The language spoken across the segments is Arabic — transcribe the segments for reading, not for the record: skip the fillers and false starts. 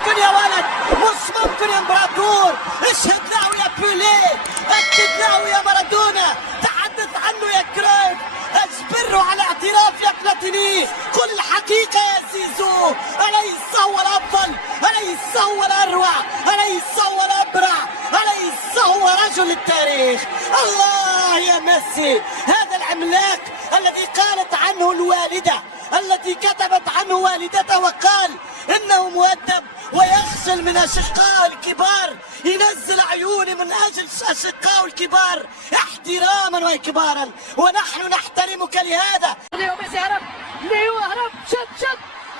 ممكن يا ولد، مش ممكن يا امبراطور. اشهد له يا بيليه، اكد له يا مارادونا، تحدث عنه يا كرويف، اجبره على اعتراف يا بلاتيني. قل الحقيقة يا زيزو، أليس هو الأفضل؟ أليس هو الأروع؟ أليس هو الأبرع؟ أليس هو رجل التاريخ؟ الله يا ميسي، هذا العملاق الذي قالت عنه الوالدة، التي كتبت عنه والدته وقال إنه مؤدب ويغسل من أشقائه الكبار، ينزل عيوني من أجل أشقائه الكبار احتراما وإكبارا، ونحن نحترمك لهذا. ليو ميسي هرب، ليو هرب، شت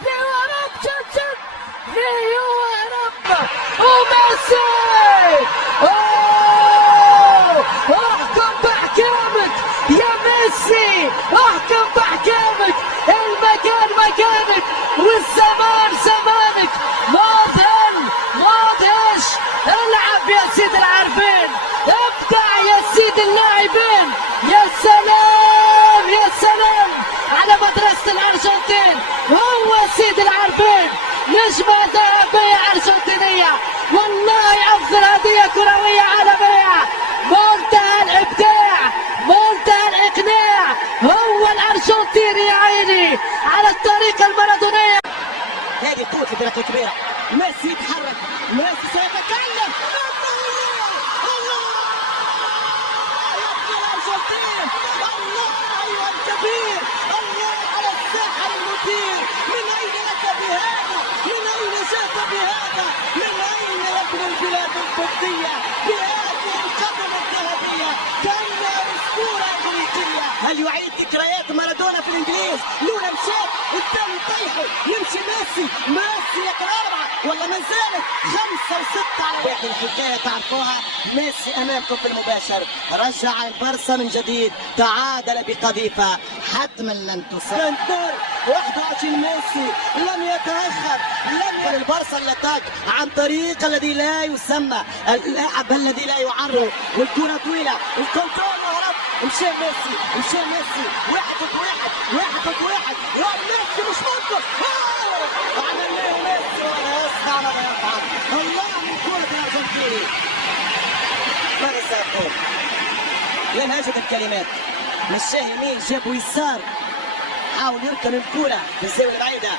ليو هرب، شت ليو هرب، وميسي احكم بأحكامك يا ميسي، احكم بأحكامك. المكان مكانك والزمان زمانك. مدهش، العب يا سيد العارفين، ابدع يا سيد اللاعبين. يا سلام يا سلام على مدرسة الأرجنتين. هو سيد العارفين، نجمة ذهبية أرجنتينية، والله أفضل هدية كروية عالمية. منتهى الإبداع، منتهى الإقناع. هو الأرجنتيني يا عيني على الطريقة المارادونية. هذه قوة الفرق الكبيرة. ميسي يتحرك، ميسي سيتكلم. الله يا ابن الأرجنتين، الله أيها الكبير، الله على الساحر المثير. من أين لك بهذا؟ من أين جئت بهذا؟ من أين يا ابن البلاد القدسية بهذه القدم الذهبية؟ كأنها أسطورة إفريقية. هل يعيد ذكريات مارادونا في الإنجليز؟ لولا مشات الثاني طيحوا، يمشي ميسي ياكل 4 ولا ما زالت 5 و6 على واحد. الحكاية تعرفوها، ميسي أمامكم في المباشر، رجع البرصة من جديد، تعادل بقذيفة، حتما لن تصل. 21 ميسي لم يتأخر، لم البرصة الاتاك عن طريق الذي لا يسمى، اللاعب الذي لا يعرف، والكرة طويلة، الكنترول هرب. مشى ميسي، واحد ضد واحد، وميسي مش ممكن. عمل له ميسي ولا يصنع ماذا يفعل. الله من كرة الأرجنتين. ماذا سيقول؟ لن أجد الكلمات. مشاه يمين، جابه يسار، حاول يركن الكرة في الزاوية البعيدة،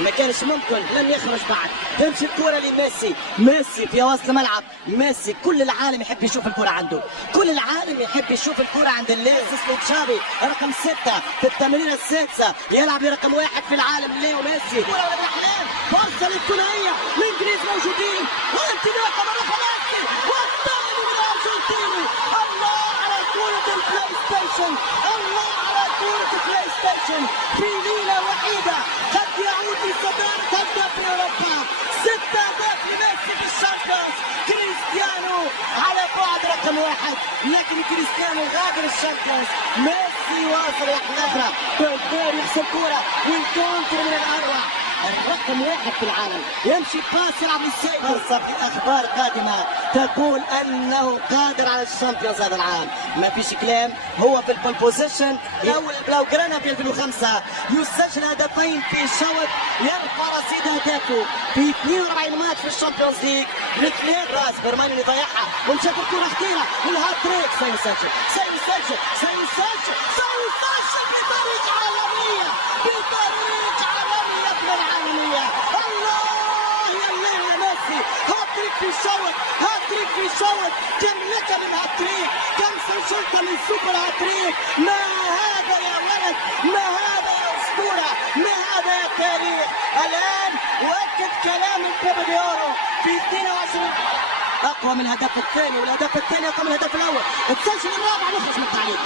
ما كانش ممكن، لم يخرج بعد. تمشي الكرة لميسي، ميسي في وسط الملعب. ميسي كل العالم يحب يشوف الكرة عنده، كل العالم يحب يشوف الكرة عند الليل. تشافي رقم 6 في التمريرة السادسة، يلعب برقم 1 في العالم ليو ميسي. كرة ولد الأحلام، فرصة للثنائية، الإنجليز موجودين، وانطلاق مرة ميسي، والثاني من الأرجنتيني. الله على كرة البلاي ستيشن، الله على كرة البلاي ستيشن. في ليلة وحيدة قد يعود لصدارة هداف أوروبا. 6 أهداف لميسي في الشامبيونز. كريستيانو على بعد رقم 1، لكن كريستيانو غادر الشامبيونز. ميسي واصل يحلفها، بالدور يحسب كورة، والكونتر من الأروع. الرقم 1 في العالم، يمشي باس يلعب للسيد. فرصة في أخبار قادمة تقول أنه قادر على الشامبيونز هذا العام، ما فيش كلام. هو في البول بوزيشن، أول بلاوغرانا في 2005 يسجل هدفين في شوط، يرفع رصيد أهدافه في 42 ماتش في الشامبيونز ليج. الاثنين راس برماني اللي ضيعها، ومشت الكرة خطيرة، الهاتريك سيسجل بطريقة عالمية، العالمية. الله يا الليل يا ميسي، هاتريك في الشوط، كم لك من هاتريك، كم سجلت من سوبر هاتريك. ما هذا يا ولد، ما هذا يا أسطورة، ما هذا يا تاريخ. الآن وأكد كلام البابا ديورو في 22 أقوى من الهدف الثاني، والهدف الثاني أقوى من الهدف الأول. تسجل الرابع نخرج من التعليق،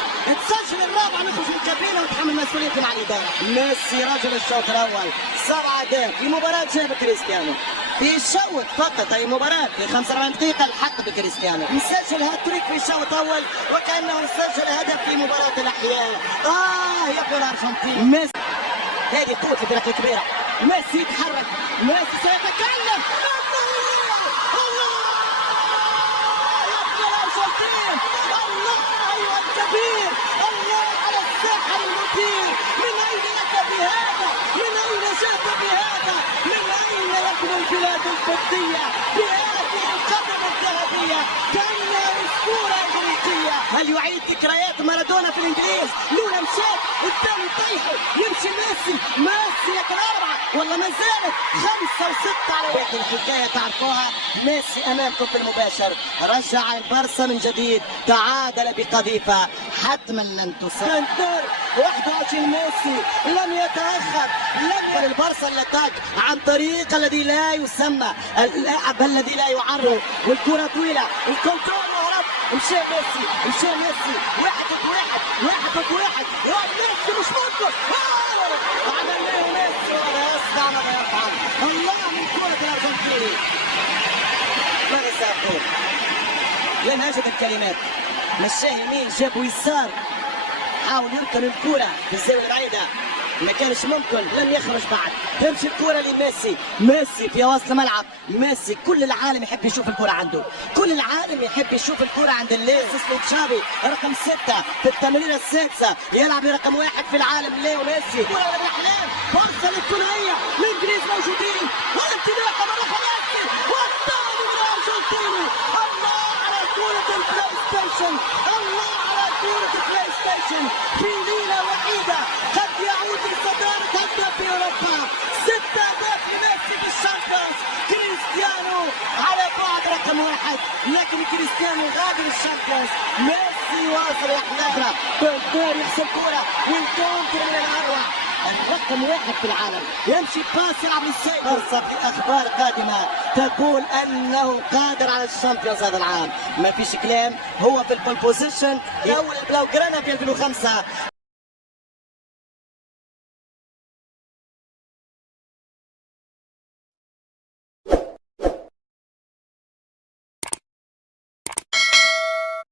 تسجل الرابع نخرج من الكابينة ونتحمل مسؤوليتنا على الإدارة. ميسي رجل الشوط الأول، 7 أهداف في مباراة جاب كريستيانو في الشوط فقط، أي مباراة في 45 دقيقة الحق بكريستيانو. مسجل هاتريك في الشوط الأول، وكأنه سجل هدف في مباراة الأحياء. يا ابن الأرجنتين. ميسي، هذه قوة الفرق الكبيرة. ميسي يتحرك، ميسي سيتكلم. الله أيها الكبير، الله على الساحر المثير. من أين لك بهذا؟ من أين جئت بهذا؟ من أين يا ابن البلاد الفردية بهذه القدم الذهبية، كأنها أسطورة إنجليزية. هل يعيد ذكريات مارادونا في الإنجليز؟ لولا مشات الثاني طيحوا يمشي ميسي لكن 4 والله ما زالت 5 و6 على 1. الحكاية تعرفوها، ميسي أمامكم في المباشر، رجع البارسا من جديد، تعادل بقذيفة، حتما لن تسجل. 21 ميسي لم يتأخر، لم البارسا الاتاك عن طريق الذي لا يسمى اللاعب الذي لا يعرض، والكرة طويلة، الكنترول وهرب، مشى ميسي 1-1 وميسي مش ممكن عمل له ميسي ولا يصنع ماذا يفعل. الله من كرة الأرجنتين، ماذا سيقول؟ لن أجد الكلمات. مشاه يمين جابوا يسار، حاول يركن الكرة في الزاوية البعيدة، ما كانش ممكن، لم يخرج بعد. تمشي الكرة لميسي في وسط الملعب. ميسي كل العالم يحب يشوف الكرة عنده، كل العالم يحب يشوف الكرة عند الليل. تشافي رقم 6 في التمريرة السادسة يلعب رقم 1 في العالم ليو ميسي. كرة من الأحلام، فرصة للثنائية، الإنجليز موجودين، وانطلاقة من ميسي والثاني من الأرجنتيني. الله على كرة البلاي ستيشن، الله على كرة البلاي ستيشن. في ليلة وحيدة قد يعود لصدارة هداف في أوروبا. 6 أهداف لميسي في الشامبيونز. كريستيانو على بعد رقم 1، لكن كريستيانو غادر الشامبيونز. ميسي واصل أحلامه، بنتور يحسب كرة والكونتر من الأروع. الرقم 1 في العالم يمشي باس يلعب للسيد. فرصة في أخبار قادمة تقول أنه قادر على الشامبيونز هذا العام، ما فيش كلام. هو في البول بوزيشن، أول بلاو جرانا في 2005.